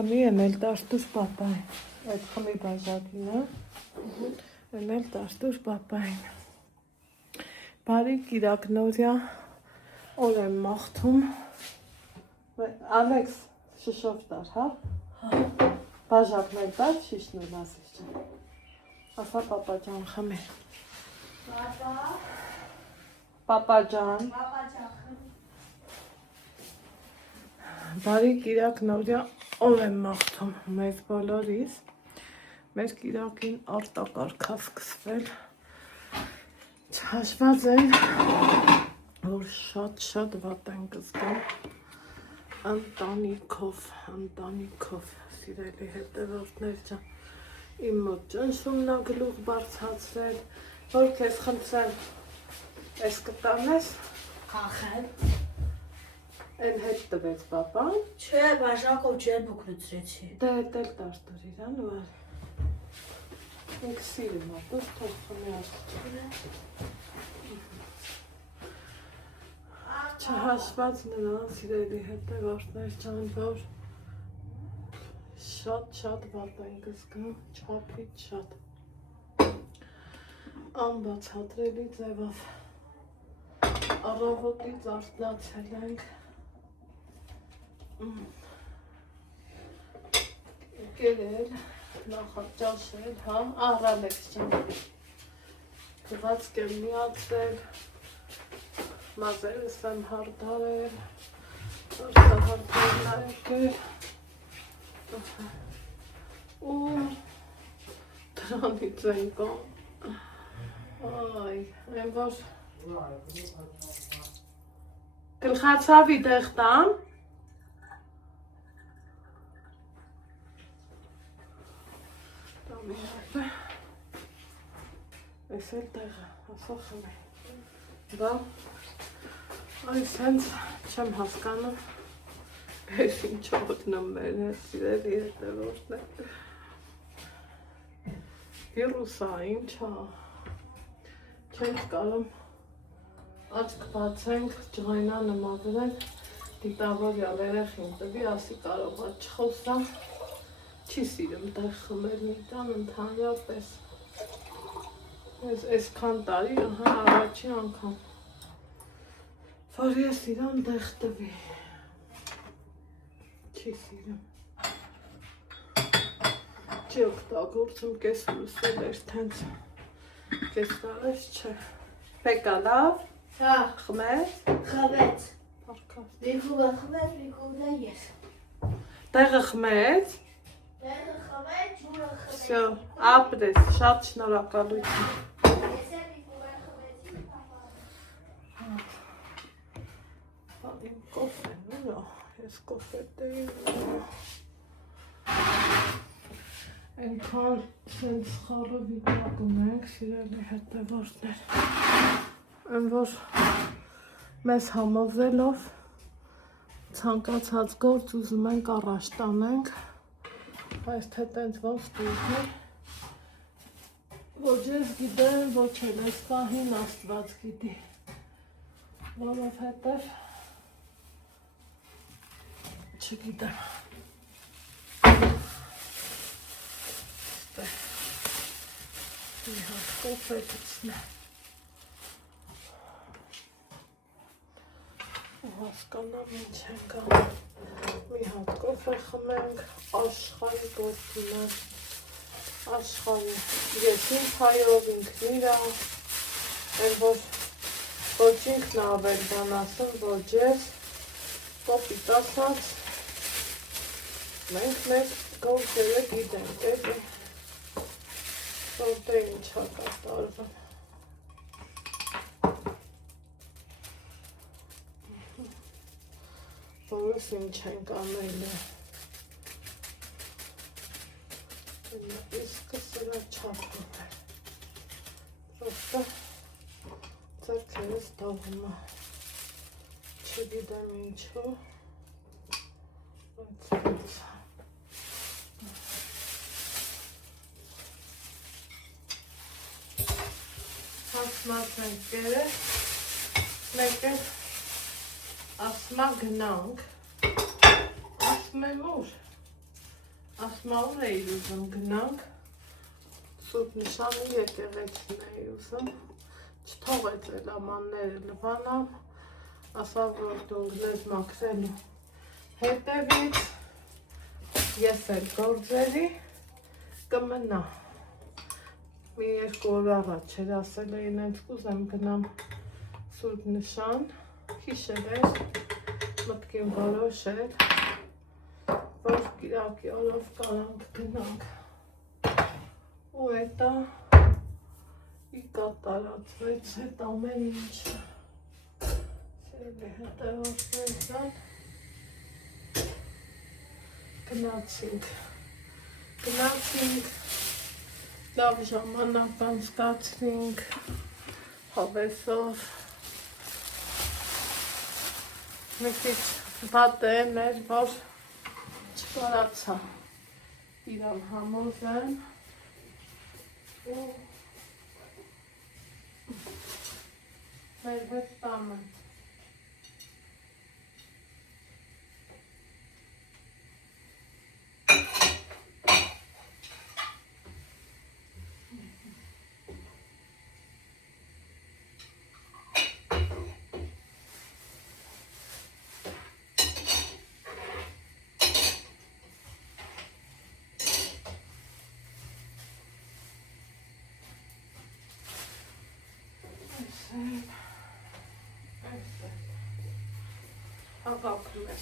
խմի են էլ տաշտուր պապային, այդ խմի բաժակինը, են էլ տաշտուր պապային։ Բարի կիրակնորյա օր եմ մաղթում, Ալեքս շշով տար, հա? Բաժակն էլ տար, շիշն էլ ասիս ջան, ասա պապա ջան խմի։ Պապա ջան։ Բարի կիրակնորյա օր եմ մաղթում մեզ բոլորիս, մեր կիրակին արտակարգա սկսվել, չհաշված են, որ շատ վատ ենք զգում, ընտանիքով, սիրելի հետևորդներ ջան, իմ մոտ ճնշումն ա գլուխ բարձրացրել, որ քեզ խնդրեմ, այս կտան ես, Կախել, են հետ տվեց պապան, չէ, բաժակով ջեր բուկնուցրեցի, դե հետ էլ տաշտուր իրան ու այլ, ինք սիրում ա, դուր թող խմի աստուր, չհաշված նրան սիրելի հետևորդներ ջան, որ շատ վատ ենք զգում, չափից շատ, անբացատրելի ձևով, առավոտից արթնացել ենք, կերել, նախաճաշել, հա, Ալեքս ջան, գվածք եմ միացրել, մազերս եմ հարդարել, հարդարն ա եկել, ու դրանից ենք այ, են որ գլխացավի տեղ տամ, տամի հետ է, այս էլ տեղը, ասա խմի, բա, այս հենց չեմ հասկանում, ես ինչով նմբեր է, սիրելի հետևորդներ, վիրուսա, ինչա, չենք կարում աչք բացենք, ջղայնա նմադրենք, դիտավորյալ երեխին տվի, ասի կարող ա չխոսա, չի սիրում տեղ խմել միտան ընդհանրապես, ես այսքան տարի, ահա առաջի անգամ, որ ես իրան տեղ տվի, չի սիրում, չի օգտագործում կես ուսել երթենց, կես տարես չէ, պեկա լավ, հա, խմեց, խվեց, պարկավ, Վիկուվը խվեց, Վիկուվը ես, տեղը խմեց, տեղը խվեց, ջուրը խվեց, վсё, ապրես, շատ շնորհակալություն, ես էլ Վիկուվը խվեցի, իմ կոֆեն ուրա, ես կոֆե տեի Այնքան սենց խառը վիճակում ենք, սիրելի հետևորդներ, են որ մեզ համոզելով ցանկացած գործ ուզում ենք առաջ տանենք, բայց թե տենց ոնց դիզնի, ոչ ես գիտեմ, ոչ էլ այս պահին Աստված գիտի, որովհետև չգիտեմ, մի հատ կոֆե գցնեմ, ու հասկանամ ինչ ենք անում, մի հատ կոֆե խմենք, աշխարհի գործունը, աշխարհի, ես ինձ հայրով ինքն իրա, են որ ոչ ինքն ավել բան ասում, ոչ ես, կոպիտ ասած, մենք մեր գործերը գիտենք, էլի, որտե ինչ ա կատարվում, որս ինչ ենք անել է, իսկը սրա չապում է, պրոստը ձերքերս դողում է, չգիտեմ ինչու, բայց ինձ հասմած ենք կերը, մեկ էլ ասմա գնանք, ասում եմ ուր, Հիմա ուր էիր ուզում գնանք, Սուրբ Նշանի եկեղեցին էի ուզում, չթողեց էլ ամանները լվանամ, ասավ, որ դու ուզես մաքրելու հետևից, ես էլ գործերի կմնա։ Մի 2 օր առաջ էր ասել էին հենց կուզեմ գնամ Սուրբ Նշան, հիշել էր, մտքին որոշել, որ կիրակի օրով կարանք գնանք։ Ու հետա իկա տարածվեց հետ ամեն ինչը։ Սիրելի հետևորդներն գնացինք, լավ ժամանակ անցկացրինք, հավեսով, մի քիչ վատեն էր, որ չկարացա իրան համոզեմ ու մեր հետ տամ եմ։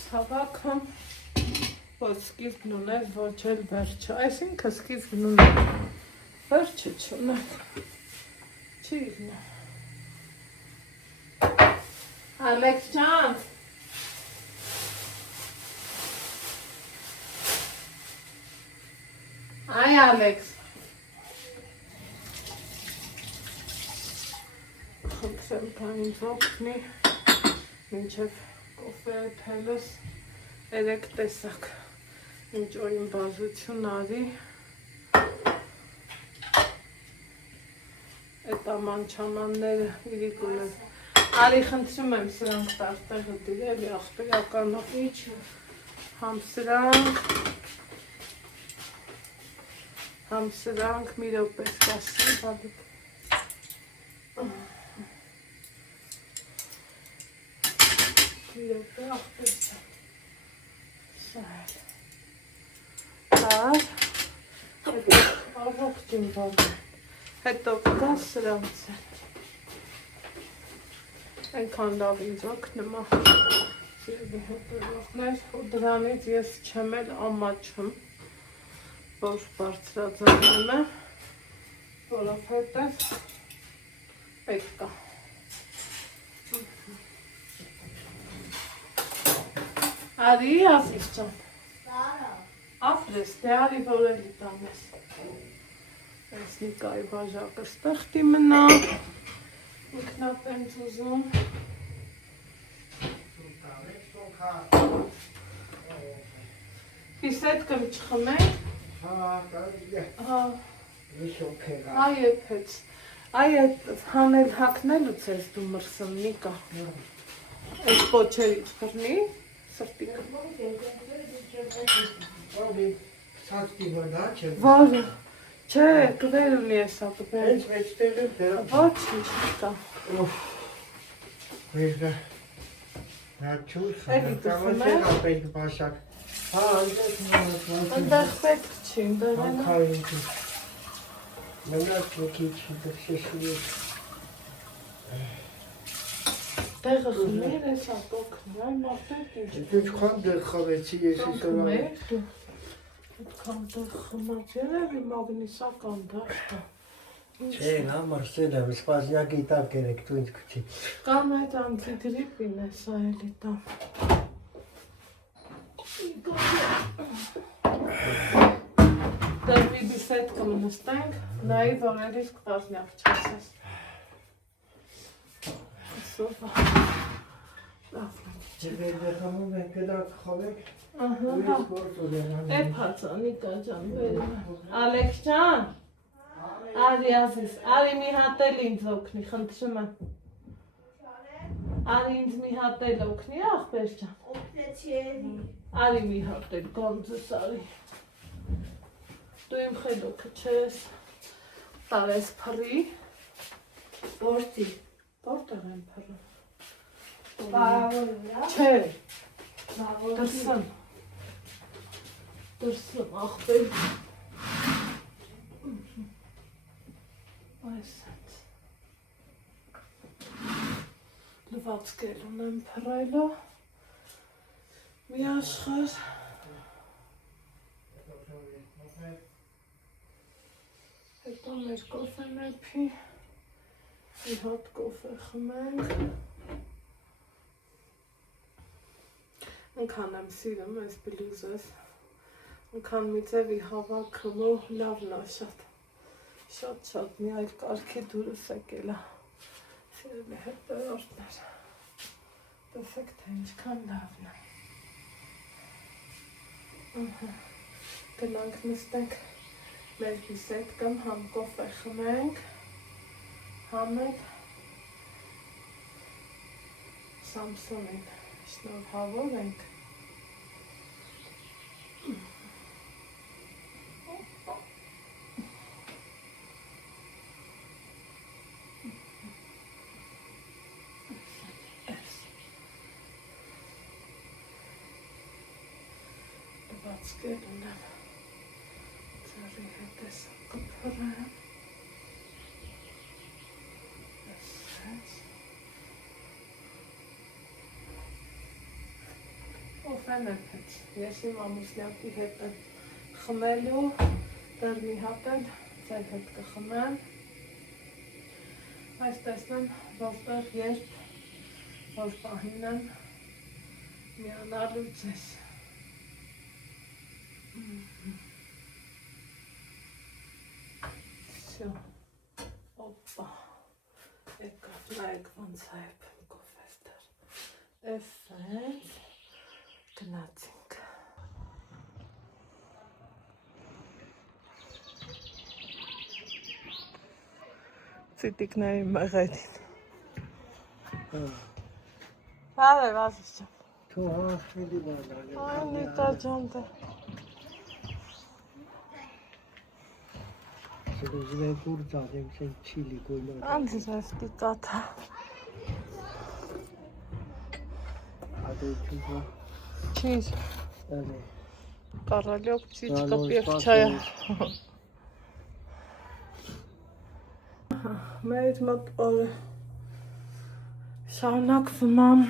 Հավաքում, որ սկիզբն ուներ, ոչ էլ վերջը, այսինքն սկիզբն ուներ, վերջը չուներ, չի իգնա։ Ալեքս ջան, այ Ալեքս, խնդրեմ կա ինձ օգնի, մինչև կոֆե թելս 3 տեսակ, ինչ օրին բազություն արի, այդ ամանչամանները իրիկ ունեն, արի խնդրում եմ սրանք տարտեղը դիրելի աղբերականով ինչ, համ սրանք մի րոպե սպասի, բալիկ, Իրոպե աղբերսա, սայլ, տար, առող ջիմբալը, հետո կգա սրանց են, ենքան լավ ինձ օգնումա, սիրելի հետևորդներ, ու դրանից ես չեմ էլ ամաչում, որ բարձրաձայնում եմ, որովհետև պետք է։ Արի, Ազիզ ջան։ Ապրես, դե արի որ էլի տանես։ Այս Նիկայի բաժակը ստեղտի մնա, ինքնատ եմ ուզում։ Պիսետկը չխմենք։ Այ եփեց, այ հանել հակնելուց ես դու մրսում, Նիկա։ Այս պոչերից կրնի, սրտիկը։ Որը, չէ, տվեր ունի ես ատուպեր։ Ոչ, Նիկա։ Էլի տխում է։ Ընդեղ պետք չի, ընդեղ են։ Մենակ ոքի չի դրսեսուր Տեղը խմեր ես ատոքն, այ մարդեք ինչ։ Դու չքան դեղ խավեցի ես իսորա։ Դուքան դեղ խմած երևի մագնիսական դաշտը։ Չէ, նա մրսել եմ, սպազյակի տակ երեք դու ինձ քչի։ Կամ այդ անտիգրիպին ես այելի տամ։ Դեպի բիսետ կմնստենք, նայի որ էլիս կտազնյակ չասես։ Սովա։ Ջերվերդեխամում ենք գնանք խավեք, Ահա, ու ես գործ ունենան։ էպաց Անիկա ջան, վերում եմ։ Ալեքս ջան, արի Ազիզ, արի մի հատ էլ ինձ օգնի, խնդրում եմ։ Արի ինձ մի հատ էլ օգնի, աղբեր ջան։ Օգնեցի էլի։ Արի մի հատ էլ գանձս արի։ Դու իմ խելոքը չես տարես փռի։ Որտի։ Որտեղ եմ փռում։ Կարավոր վրա։ Չէ, Բավորտի։ դրսում աղբեր։ Այս այդ։ Լվացքել ունեմ փռայլո։ Մի աշխար։ Հետո մեր կոֆեն էփի։ Մի հատ կոֆե խմենք։ Ընքան եմ սիրում այս բլյուզս։ Ընքան մի ձևի հավաքում ու լավն է շատ։ Շատ մի այլ կարգի դուրս եկել է։ Սիրելի հետևորդներ։ Տեսեք թե ինչքան լավն է։ Գնանք նստենք մեր բիսեդկան, համ կոֆե խմենք, համ էլ Սամսոնին շնորհավորենք։ Լվացքել ունեմ։ Ձարի հետ ես կփռեմ։ Կոֆեն էփեց։ Ես իմ ամուսնյակի հետ եմ խմելու, դեռ մի հատ էլ ձեր հետ կխմեմ։ Այս տեսնեմ, որտեղ երբ որ պահին եմ միանալու ձեզ։ Всё. Опа. Եկավ, նայեք ոնց է էփում կոֆես դեռ։ Էսենց գնացինք։ Ցիտիկների մեղեդին։ Բարև, Ազիզ ջան։ Թո ախելի բանալի։ Այ Նիտա ջան դե։ Սրուզվե կուրծած եմ սեն չիլի գույնա։ Անձրեստի կաթա։ Ադու չուզա։ Չիզ, Ալե։ կարալյոկ չիչկա Բարով, պիղճայա։ սպասում։ Մեր մոտ օրը շարունակվում եմ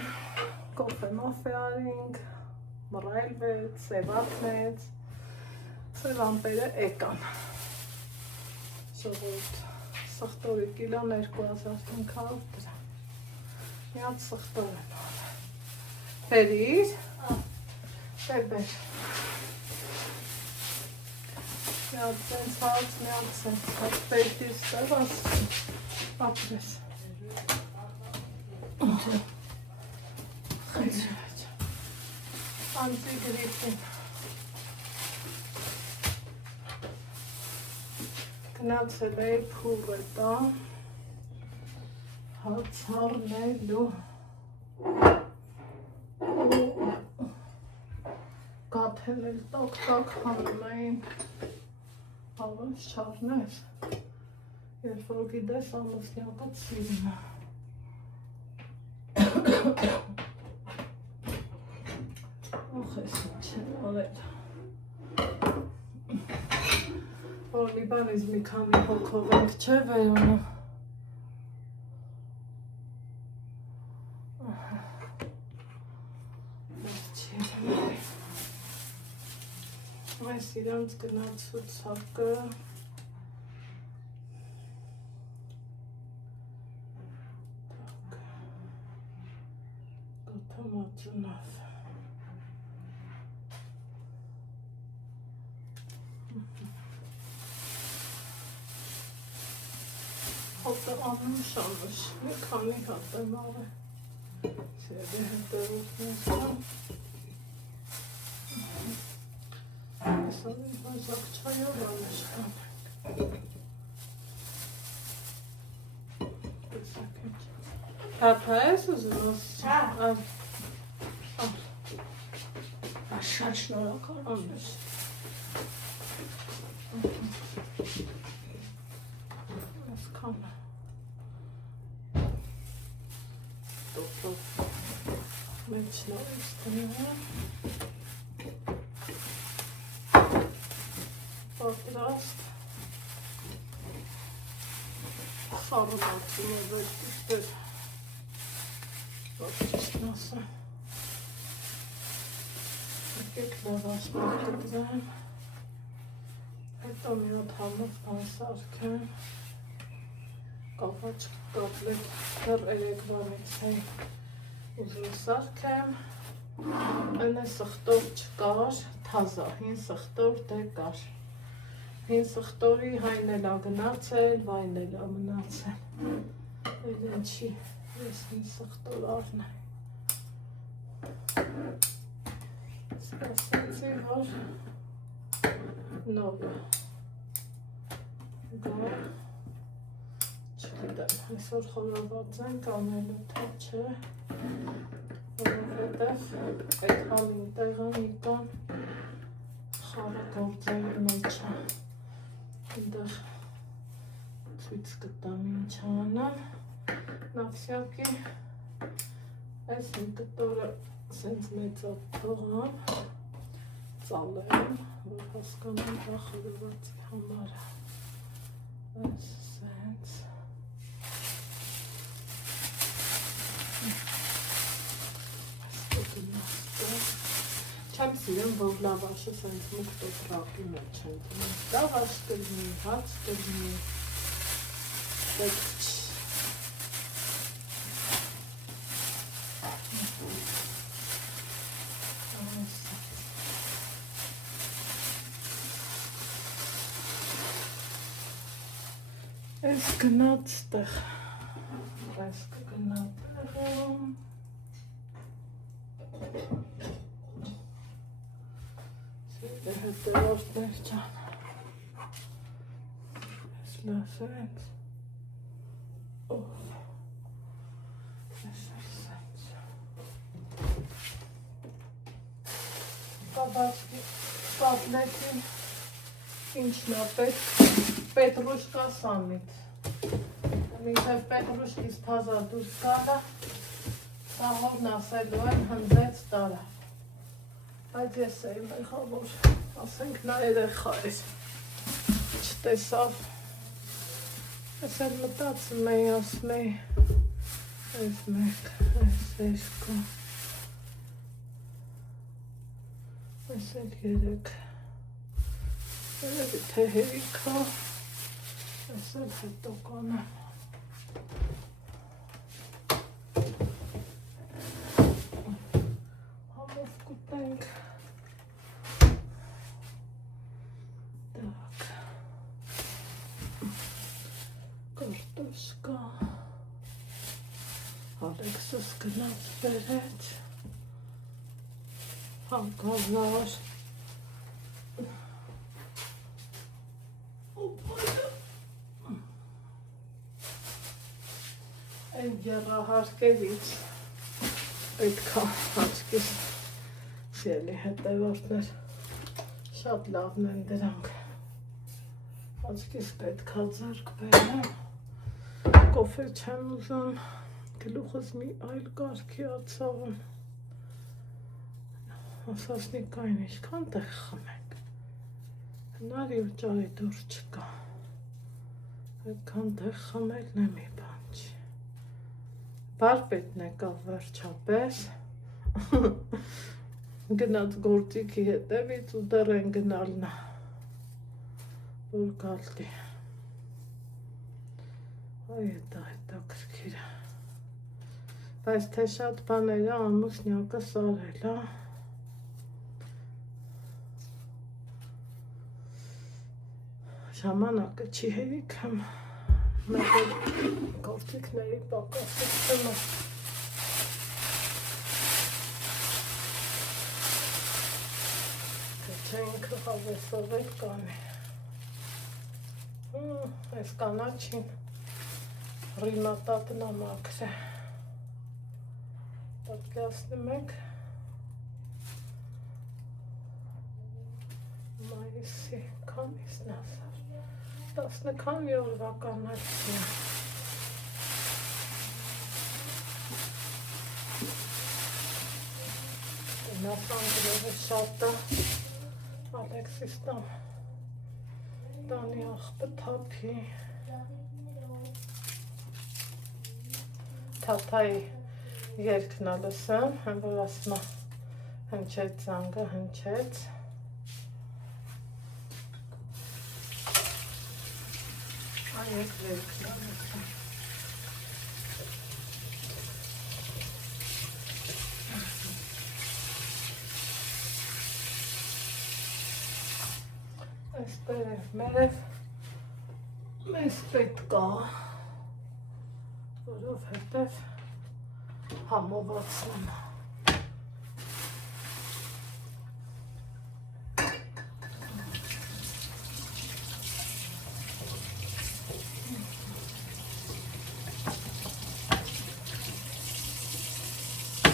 կոֆե մաֆե արինք, մռայլվեց, սևացնեց, սև ամպերը եկան։ Ժողովուրդ, սխտորի կիլոն 2500 դրամ։ Միած սխտոր եմ արել։ Բերիր։ Բեր։ Միած սենց հաց, միած սենց հաց, բերդիր ստեղ ասում, ապրես։ Անձի գրիպին։ Գնացել էի փուղը տա, հաց առնելու։ Գաթել էլ տակ հանում էին, հավանց չարնես, երբ որ գիտես ամուսնյակը սիրում է։ Ոխ ես ինչ են արել։ Որ մի բանից մի քանի հոգով ենք չէ վերոնում։ Այս իրանց գնացուցակը գոթամածունավ հոտը անում շանուշ մի քանի հատ եմ արել սերի հետևութնես Սանի հազակ չայով անեշկան Հապա ես ուզում Շատ շնորհակալ։ անեշ դնում։ Պատրաստ։ Խառնացում է վերջիստեր։ Ոչ ճիշտն ասեմ։ Եկեք լավաշ կգրեմ։ Հետո մի հատ համով բան սարքեմ։ Կապաչ կապլետ դեռ երեկվանից էի ուզում սարքեմ։ Այնե սխտոր չկար, թազա, հին սխտոր դե կար։ Հին սխտորի հայն էլ ա գնացել, վայն էլ ա մնացել։ Էլ ինչի, ես հին սխտոր առնեմ։ Սպասեցի, որ նովը գա, չգիտեմ, այսօր խորոված ենք անելու թե չէ, որովհետև այդ համին տեղը միկան խաղը գործերի մեջը, այնտեղ ցույց կտամ ինչ անեմ, նավսյակի այս մի կտորը սենց մեծատ թողամ, ծալեմ, որ հասկանամ դա խորովածի համար է, այս սենց, չեմ սիրեմ, որ լավաշը սենց մուկ տոտրակի մեջ չեմ դնում, լավաշ կլինի, հաց կլինի, պետք չի։ Այս գնաց տեղ, այս կգնա տեղում, սետը հետևորդներ ճան, այս լասենց, այս սենց, կաբացկի կապլետին ինչն է պետք, պետրուշկա սամիտ, մինչև պետրուշկից թազա դուրս գալը, սահորն ասելու են հնձեց տարավ, բայց ես էի մեղավոր, ասենք նա երեխա էր, չտեսավ, ես էլ մտածում էի, ասում էի, այս մեկ, այս երկու, այս էլ երեք, երևի թե հերիքա, այս էլ հետո կանեմ, համով կուտենք, դակ, կարտոշկա, Ալեքսս գնաց բերեց, հանգավար, Այն եռահարկերից պետքա աչքիս սիրելի հետևորդներ շատ լավն են դրանք աչքիս պետքա ձեռք բերեմ կոֆե չեմ ուզում գլուխս մի այլ կարգի ացավում ասասնիկային ինչքան տեղ խմենք հնարի ու ճարի դուր չկա այդքան տեղ խմելն է մի բան չի Բարպետն եկավ վերջապես, գնաց գործիքի հետևից ու դեռ են գնալնա, որ գալտի, այ դա հետաքրքիր է, բայց թե շատ բաները ամուսնյակը սարել է, ժամանակը չի հերիքում, Մեր գործիքների պակասությունը կչենք հավեսով էլ կանի այս կանաչին ռիմատատն ամաքր է պատկասնում եք մայիսի քանիսն ասար 10 քանի օրվա կանաչին Գնացան գրողը շատ է, Ալեքսիս տանի աղբը թափի, թաթայի երկնա լսեմ, հեն որ ասմա հնչեց զանգը, հնչեց, այեք երկնա լսեմ, Այսպերև մերև մեզ պետք է, որով հետև համովացնեմ։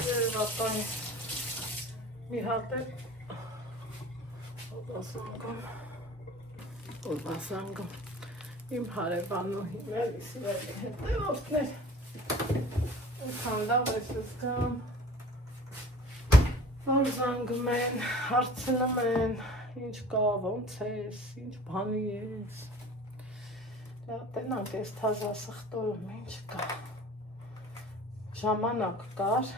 Երևական մի հատ է Ովասանգում իմ հարևանուհին էլի սիրելի հետևորդներ Քանդավ ես զգամ, որ զանգում են, հարցնում են, ինչ կա, ոնց ես, ինչ բանի ես, տենանք ես թազա սխտորում ինչ կա, ժամանակ կար,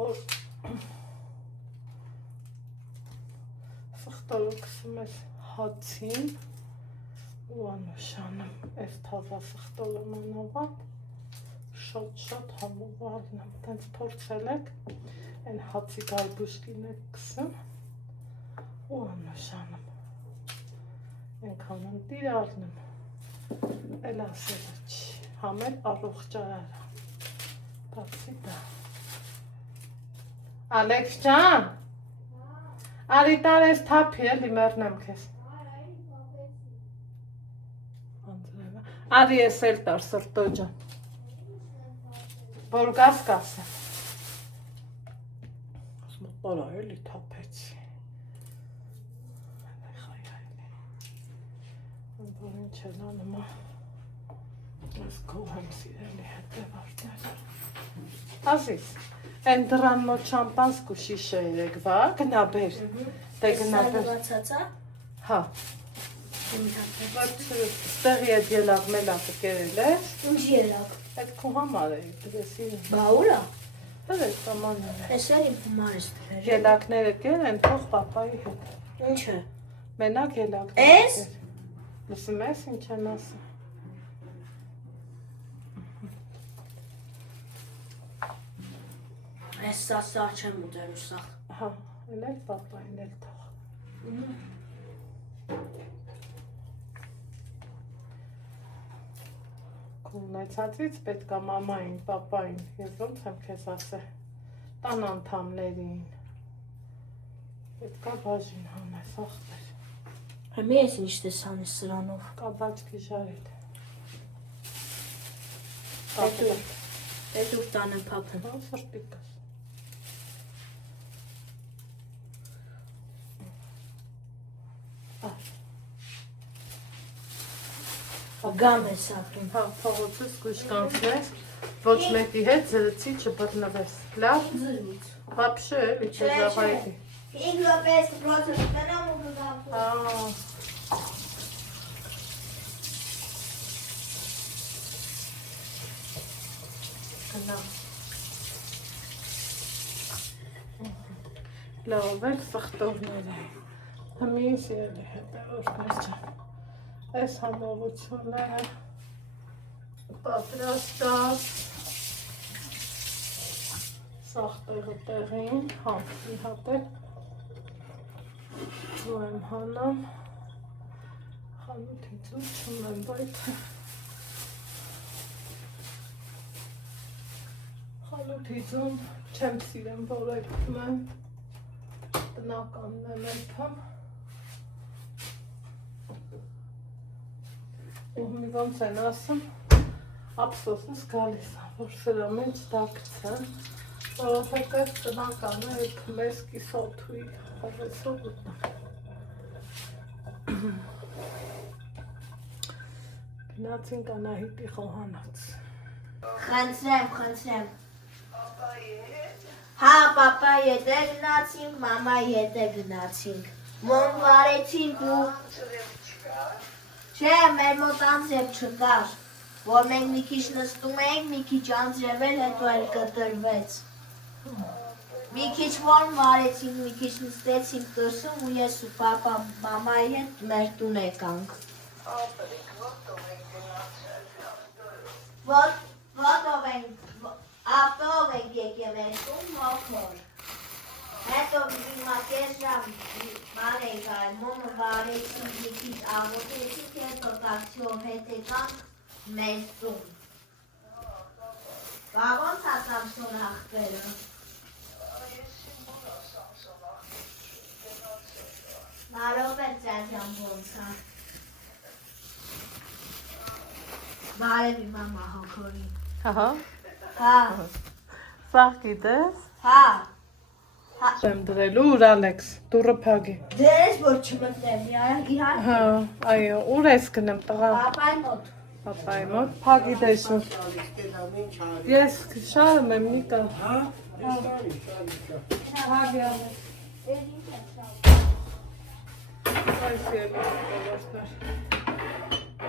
որ սխտորը կսում ես հացին ու անուշանում ես թազա սխտորը մանավատ, շատ համովարն եմ, տենց փորձել եք, են հացի գարբուշկին եք կսում ու անուշանում, ենքան ընտիր արնում, էլ ասելը չի, համել առող ճարարա, բացի դա, Ալեքս ճան, արի տար ես թափի էլի մերնեմ կեզ, արի ես էլ տար սրտո ճան, որ կասկաս եմ, ասմա պարա էլի թափեցի, որ ինչ էլ անումա, ես կով եմ սիրելի հետևորդներ, ազիս, են դրան մոտ շամպանսկու շիշը երեք վա, գնա բեր, դե գնա բեր, հա, ստեղի էդ ելակ մելակը կերել ես, Ինչ ելակ, Այդ քո համար է, դրեսի բա ուրա, դրես տամանն է, ես էլ իմ հումարս դրել, ելակները կեր են թող պապայի հետ, ինչ է, մենակ ելակները Էս? կեր, լսում ես ինչ են ասում, ես սա չեմ ուտել ու սաղ, հա, են էլ պապային էլ թող, Ունեցածից պետք է մամային, պապային, ես ոնց եմ քեզ ասել, տան անդամներին, պետք է բաժին հանես, ախպեր, Հեմի ես ինչ տեսան ես սրանով, կաբաչկի ժարիտ, Էդ ուր տան եմ պապում, հա, սրտիկս, Գամ ես ապրում, հա, փողոցս կույշ կանցնես, ոչ մեկի հետ զրծի չբռնվես, լավ, զրուց, բապշը էլի չեզ աղայդի, 5 րոպե պրոցես տնամ ու կգամ, Գնա, լավ էլ սխտովներ է, հմին սիրելի հետևորդներ չան, Այս համովությունները պատրաստած, սաղ տեղը տեղին, հա, մի հատ էլ ու եմ հանամ, խանութից ու չունեմ բայդ, խանութից ում չեմ սիրեմ, որ այդում եմ, տնականն եմ այդում, ու մի ոնց են ասում, ափսոսս գալիս է, որ սրա մեջ դակցեն, որովհետև տնականը այդ մեզ կիսոթույի հավեսով ուտնում։ Գնացինք Անահիտի խոհանոց։ խնդրեմ, Պապայի հետ, Հա, պապա եթե գնացինք, մամա եթե գնացինք։ Մոմ վարեցինք ու չէ, մեր մոտ անձև չկար, որ մենք մի քիչ նստում էինք, մի քիչ անձև էլ հետո էլ կտրվեց։ Մի քիչ որն վարեցինք, մի քիչ նստեցինք դրսում ու ես ու պապա մամայի հետ մեր տուն եկանք։ Ոտով ենք, ավտով ենք եկել մեր տուն մոխոր։ Հետո հիմա կես ժամ ման ենք այլ, մոմը վարեցինք, մի քիչ աղոթեցինք, հետո տաքսիով հետ եկանք մեր տուն։ Բա ոնց ա Սամսոն աղբերը։ Բարով էր ձյաձյան ոնց ա։ Բարև իմ մամա հոգորին։ Հա։ Հա։ Սաղ գիտես։ Հա։ Եմ դրելու ուր Ալեքս, դուրը փագի։ Դերես որ չմտնեմ, իհար։ Հա, այո, ուր ես գնեմ տղա։ Պապայի մոտ։ Պապայի մոտ, փագի դեսու։ Ես շարում եմ նիկա։ Հա։ Փագի Ալեքս։ Այս ելը բոլորներ։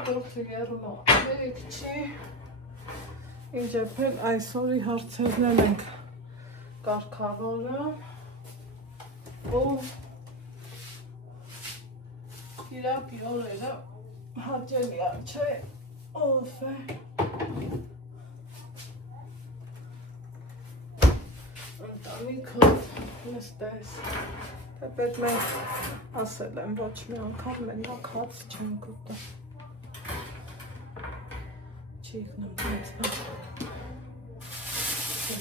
Դուրս երում աղերիք չի։ Ինչ էպել այսօրի հարցերն ենք կարգավորը։ Ու իրապի օրերը հաճելիա չէ, ով է։ Ընտանիքով նստես, թե պետ մենք ասել եմ ոչ մի անգամ մենակ հաց չենք ուտել։ Չի իգնում մեծնա։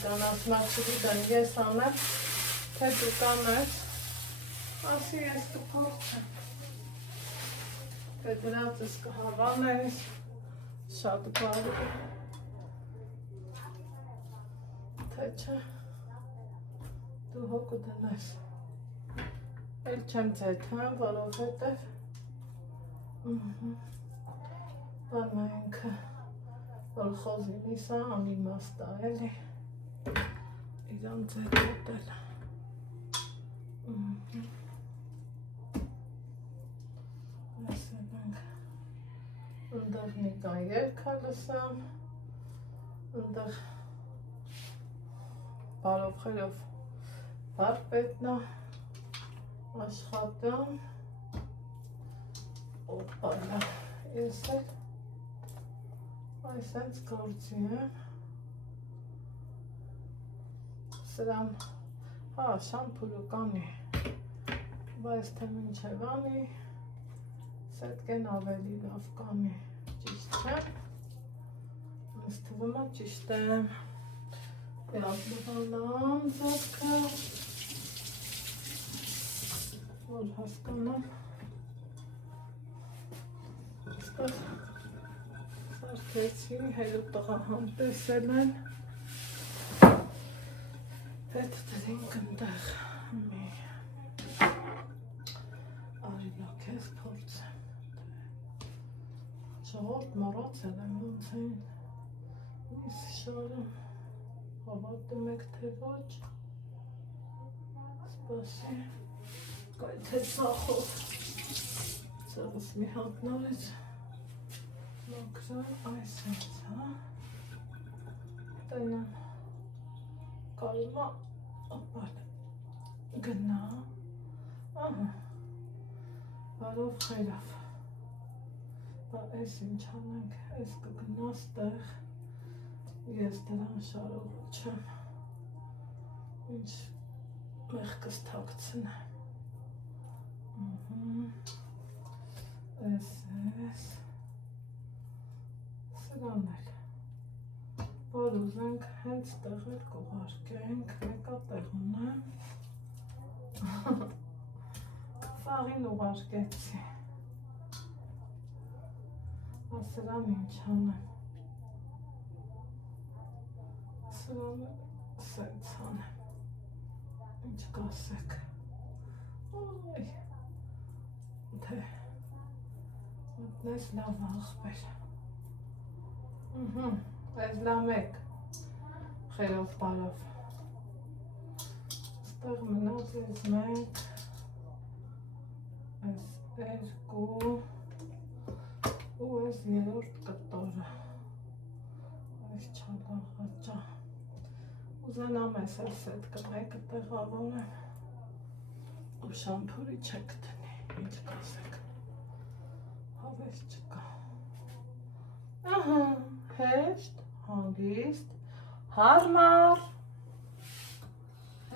Դան ասմացուղի դան ես անեմ, թե դու կանես, ասի ես կփորձեմ։ Թե դրածս կհավանես, շատ բարի։ Թե չէ, դու հոգու դնես։ Էլ չեմ ձեթեմ, որովհետև բանա ինքը, որ խոզինիս է անիմաստ է, էլի։ Իրան ձեթ ուտել։ Ասել ենք, ընդեղ նիկա երգա լսամ, ընդեղ բարով խերով վարպետնա, աշխատում, օպալա, ես էլ այս հենց գործի եմ, սրան, հա, շամպուրը կանի, բայց թե մինչև անի, սետկեն ավելի լավ կանի, ճիշտ չէ, ես թվում է ճիշտ եմ, յատլվանամ ձատքը, որ հասկանամ, ստեղ սարքեցի, հերու տղա համտեսել են, հետ դրինք ընդեղ մի արիլա կեզ փորձեմ, ժողորդ մորացել եմ ոնց են, միս շարում, հավատում եք թե ոչ, սպասի, կայթե ծախով, ծաղս մի հատնարեց, մոքրան այս հենց, հա, տնան, կալմա, ապալ, գնա, ահա, բարով խերավ, բա ես ինչ անենք, ես կգնաս տեղ, ես դրան շարողը չեմ, ինչ մեղկս թակցնեմ, ես, սրան էլ, որ ուզենք հենց տեղեր կողարկենք, մեկա տեղ ունեմ, վաղին ուղարկեցի, սրան ինչ անեմ, սրան սենց անեմ, ինչ կասեք, ոյ, թե, մտնես լավ աղբեր, ես լամեք, խերով բարով, Այստեղ մնաց ես մեկ, այս երկու, ու այս երորդ կտորը, այս չալաղաճա, ուզենամ ես այս հետ կմեկը տեղավորեմ, ու շամփուրի չեք տնի, ինչ կասեք, հավես չկա, ահա, հեշտ, հանգիստ, հարմար,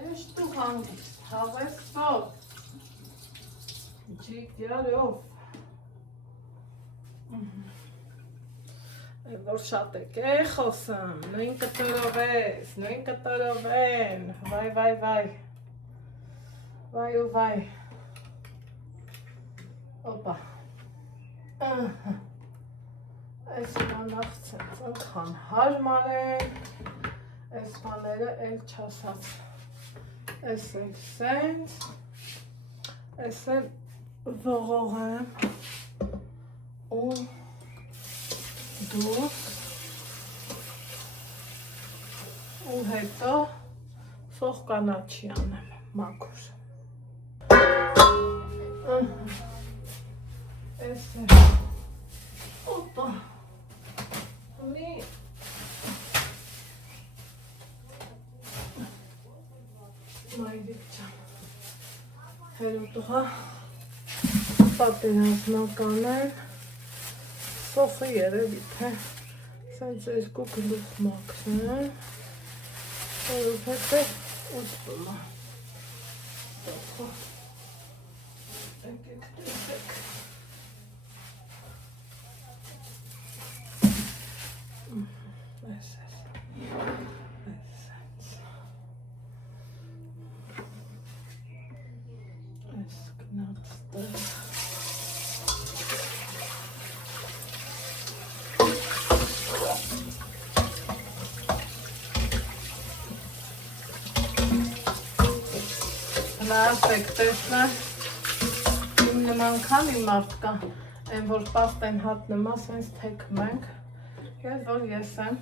հեշտ ու հանգիստ, հավեսքով, ջիգյարով, որ շատ եք խոսում, նույն կտորով ես, նույն կտորով են, վայ, վայ, վայ, վայ ու վայ, օպա, այս իրանախցենց ընքան հարմար են, այս բաները էլ չասած, այս էլ սենց, այս էլ ողող եմ, ու դուք, ու հետո սող կանաչի անեմ, մաքուր, այս էլ, օպա, մի, մայրիկ ճան, հերոտուղա, պատերազմական են, սոխը երևի թե, սենց երկու գլուխ մաքրեմ, որովհետև ուզում է, սոխը, եկեք տեսեք, այս սենց, այս գնաց տեղ, Նասեք տեսնար, իմ նման քանի մարդ կա, են որ պաստեն հատ նմա սենց թեքում ենք, ես որ ես եմ,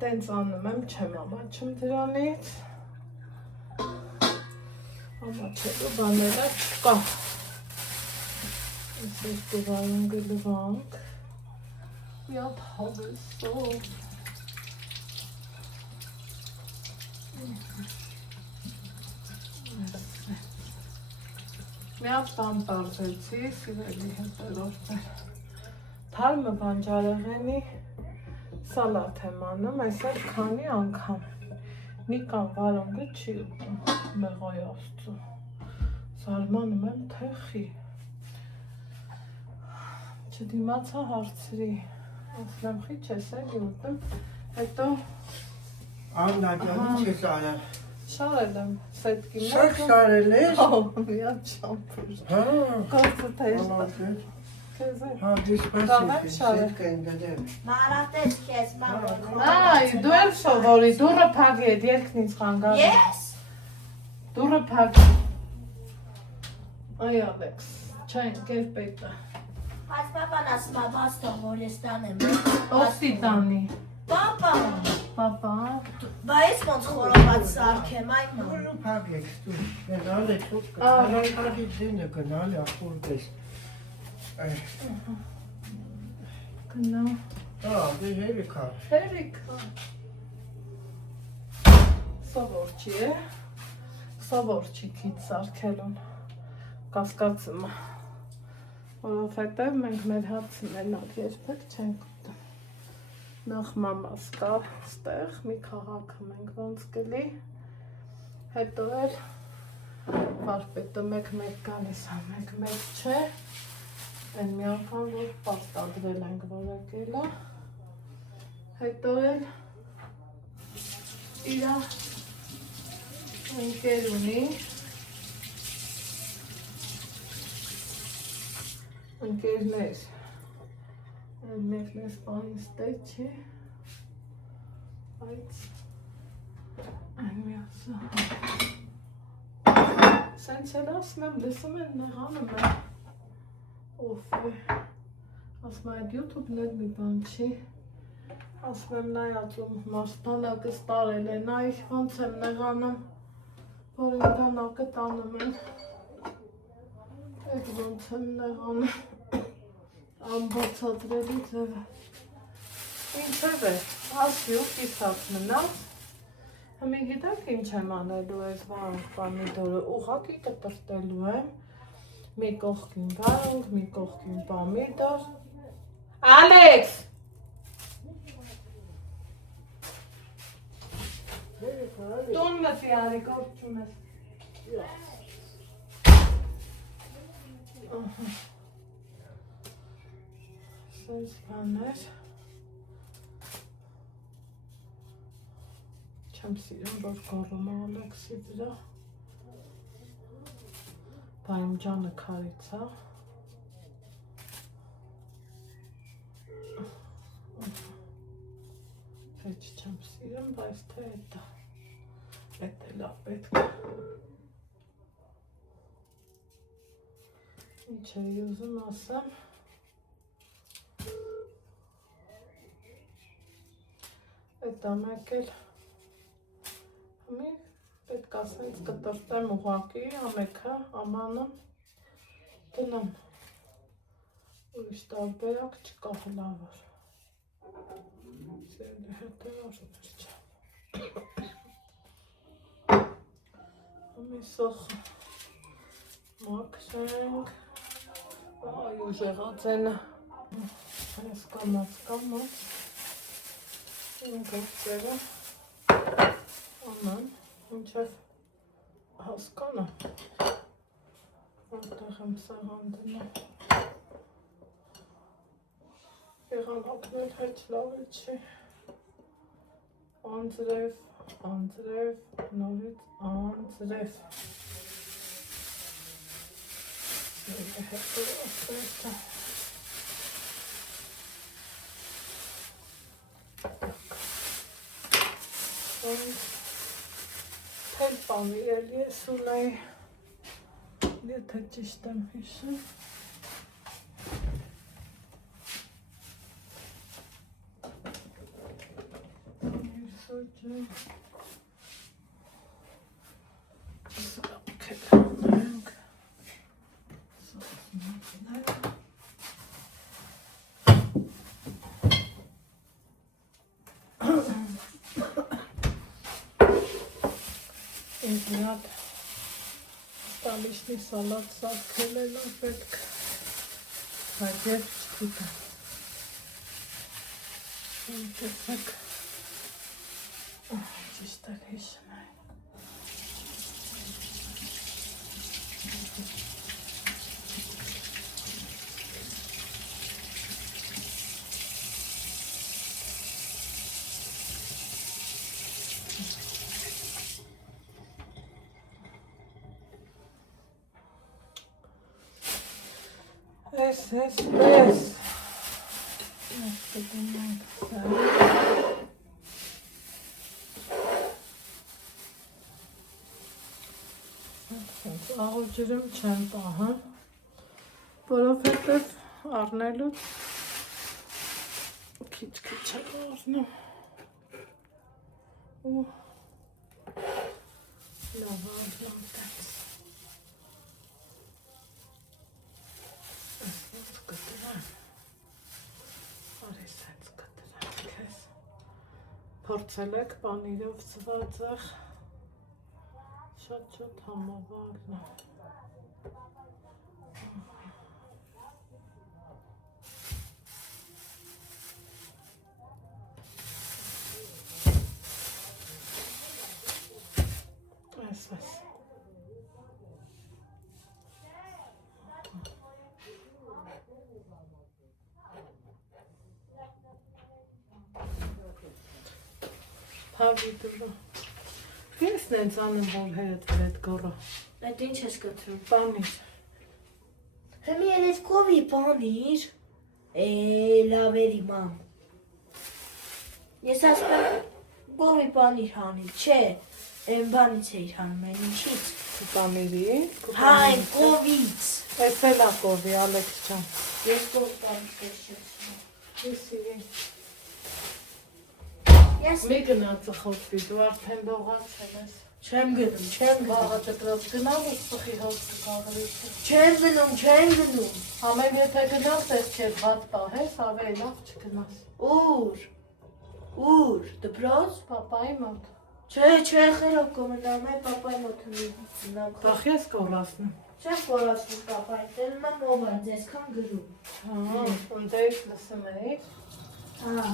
տենց անում եմ, չեմ ամաչում դրանից, ամաչելու բաները չկա, ես երկու վարուն գլվանք, յապ հավեսով, Միապ բան պարզեցի, սիրելի հետերորդներ, թարմը բանջարեղենի սալատ եմ անում, այս էլ քանի անգամ, նիկան վարոնգը չի ուտում, մեղոյ աստծու, զարմանում եմ թեխի, չդիմացա հարցրի, ասլեմ խի չես էլի ուտում, հետո Աննաջան, ինչ ես արել։ շարել եմ, սետկի մեկը։ Շարք շարել ես։ Միատ շամպուր։ Հա։ Գործը թեշտ է։ Քեզ է։ Հա, դիսպասի, սետկա են գդեմ։ Մարատես քեզ մամոն։ Այ, դու էլ սովորի, դուրը փագի էդ երկն ինձ խանգարում։ Ես։ Դուրը փագի։ Այ Ալեքս, չայն կերպետը։ Բայց պապան ասում է բաց թող որ ես տանեմ։ Ոսի տանի։ Պապա։ Պապա։ Բայց ոնց խորոված սարքեմ այն նո։ Դու փակ ես դու։ Գնալ ես ու գնալ դինը գնալ ախորտես։ Գնա։ Հա, դե հերիքա։ Հերիքա։ Սովոր չի է։ Սովոր չի քիչ սարքելուն։ Կասկածում է։ Որովհետև մենք մեր հացը մենակ երբեք չենք ուտում։ Նախ մամաս կա ստեղ, մի քաղաքը մենք ոնց կլի, հետո էլ վարպետը մեկ-մեկ գալիս է, մեկ-մեկ չէ, են մի անգամ, որ պաստադրել ենք որակելա, հետո էլ իրա ընկեր ունի, ընկերներ, մեկն ես պահին ստեյ չի, բայց այն միասը, սենց էլ ասում եմ, լսում են նեղանում է, ով է, ասում այդ YouTube-ն էլ մի բան չի, ասում եմ նայածում, մասպանակս տարել է, նայ ոնց եմ նեղանում, որ իմ դանակը տանում են, այդ ոնց եմ նեղանը, ամբացադրելի ձևը, ինչև է, ասի ու կիսած մնաց, հմի գիտեք ինչ եմ անելու այս վարունգ պամիդորը, ուղղակի կտրտելու եմ, մի կողքին վարունգ, մի կողքին պամիդոր, Ալեքս! Տուն մտի արի, գործում ես, սենց բաներ, չեմ սիրում, որ գորում է Ալեքսի վրա, բա իմ ջանը քարից է, Heç չեմ սիրում, բայց թե էտա, էտ էլ է պետք, ինչ էի ուզում ասեմ, էտա մեկ էլ, հմի պետք ասենց կտրտեմ ուղղակի, ամեքը, ամանում, դնեմ, ուրիշ տարբերակ չկա հլավոր, սերդի հետև արժվեր չեմ, հմի սոխը մաքրենք, այ ուժեղած են, այս կամած, իմ գործերը, անան, ինչև հասկանա, որտեղ եմ սեղան դնում, եղանակներ հետ լավ չի, անձրև, նորից անձրև, թել պանի էլի ես ունեի, եթե ճիշտ եմ հիշում, ինձ մի հատ տալիշնի սալատ սարքել էլ պետք, բայց և չգիտեմ, ինքեցեք, ճիշտ էլ հիշում է, Պես, աղոր ջրում չեմ պահում, որովհետև առնելուց քիչ եմ առնում ու լավ առնում տենց Փորձել եք պանիրով ծվածեղ, շատ համավարն է։ Այսպես։ Հավի դուրը։ Ես նենց անեմ, որ հերդ վրետ գորը։ Այդ ինչ ես կտրում։ Պանիր։ Հեմի են ես կովի պանիր։ Լավ էրի մամ։ Ես ասում եմ կովի պանիր հանիլ, չէ, են բանից էիր հանում, են ինչից։ Պանիրի։ Հա, են կովից։ Ես էլ ա կովի, Ալեքս ճան։ Ես կով պանիր ես չեցնում։ Ես իրի։ Ես Մի գնա ծխոտվի, դու արդեն լողացել ես։ Չեմ գնում, չեմ գնում։ Վաղը դպրոց գնալ ու սխի հոսը կաղրիք։ Չեմ գնում։ Համեն եթե գնաս, ես չես վատ պահես, ավելի լավ չգնաս։ Ուր, դպրոց։ Պապայի մոտ։ Չէ, խելոք կոմնդամ է պապայի մոտ հնամ։ Բախ ես կորասնեմ։ Չեմ կորացնում պապային, տելում եմ մոբայլ, ձեզքան գրում։ Հա, ընդեից լսում էիր։ Հա։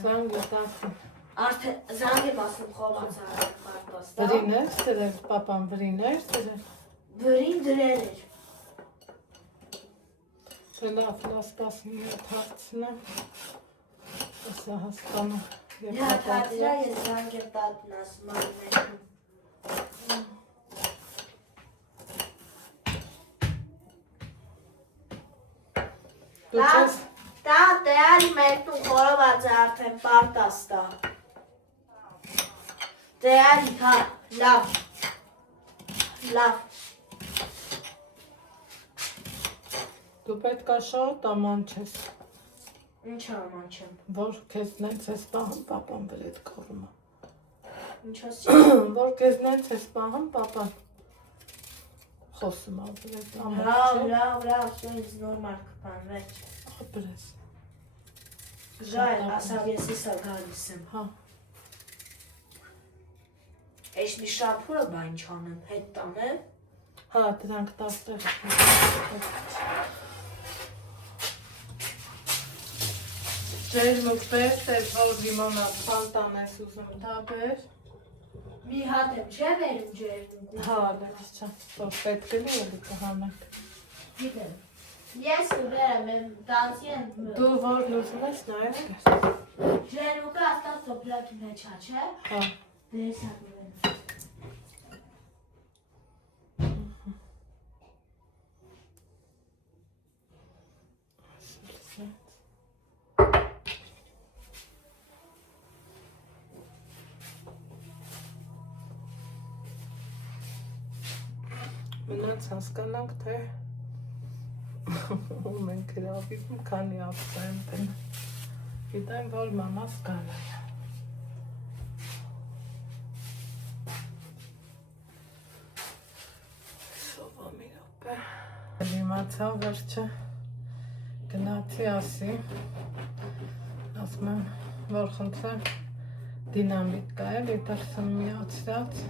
Զանգ տասը։ Արդեն զանգ եմ ասում խոհված մարդոստա։ Վրին ես դրել, պապան վրին ես դրել։ Վրին դրել էր։ Լավ, լասպասին ետ հարցնեմ։ Ասա հասկանա։ Նա թատրա ես զանգ եմ տատն ասում արմենքում։ Դու չես Տա, տեարի մերտուն խորոված է արդեն պարտաստա։ Տեարի, հա, լավ։ դու պետք է շատ աման չես, Ինչ աման չեմ, որ քեզ նենց ես պահում, պապան վրետ կորում է։ ինչ ասի։ Որ քեզ նենց ես պահում, պապան խոսում է վրետ աման Բրավ, սո ինձ նորմալ կպան, վերջ։ Ապրես։ Ժայլ, ասավ ես իսա գալիս եմ։ Հա, Էշնի շապուրը բա ինչ անեմ, հետ տանեմ։ հա, դրանք տաստեղ։ Ջերմուկ պես էր, որ լիմոնատ ֆանտան ես ուզում դա բեր։ Մի հատ եմ չէ վերում ջերմուկ։ Հա, լեզ չա, որ պետք կլի էլի կհանենք։ Գիտեմ։ Ես կվերեմ եմ տանցի եմ։ Դու որն ուզում ես նայես կես։ Ջերմուկը աստած սոպլակի մեջ հա, չէ։ Հա, Դես հա կվերեմ։ մնաց հասկանանք, թե մենք հրավիվում քանի ապսա եմ տնը։ Գիտեմ, որ մամաս գալա է։ Սովա մի րոպե։ Լիմացա վերջը գնացի ասի, ասում եմ, որ խնդրեմ դինամիկ կա էլի դրսում միացրած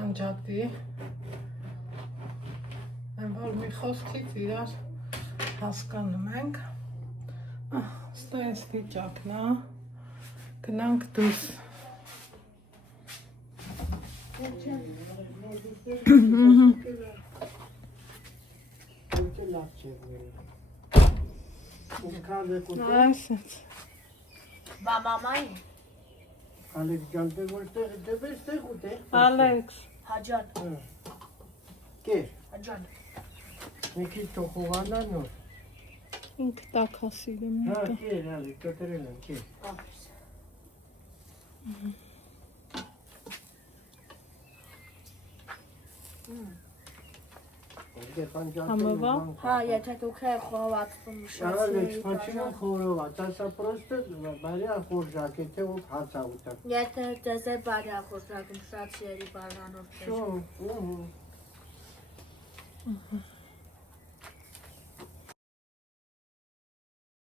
անջատի, որ մի խոսքից իրար հասկանում ենք, ստո ես վիճակն է, գնանք դուրս։ Այսպես։ Բա մամային։ Ալեքս ջան, դե որտեղ դեպեստեղ ուտեղ։ Ալեքս, Հաջան, Կեր, հաջան։ մի քիչ թողողանա նոր։ ինքը տակ հասիրեմ Հա, եկա։ կեր, ալի, կտրել եմ, կեր։ Համովա։ Հա, եթե դուք եք խոհվածում Ալեքս, почему խորոված, ասա պրոստը բարյա խորժակ, եթե ու հացա ուտա։ Եթե ձեզ է բարյա խորժակում շատ շերի բանանով։ Շո,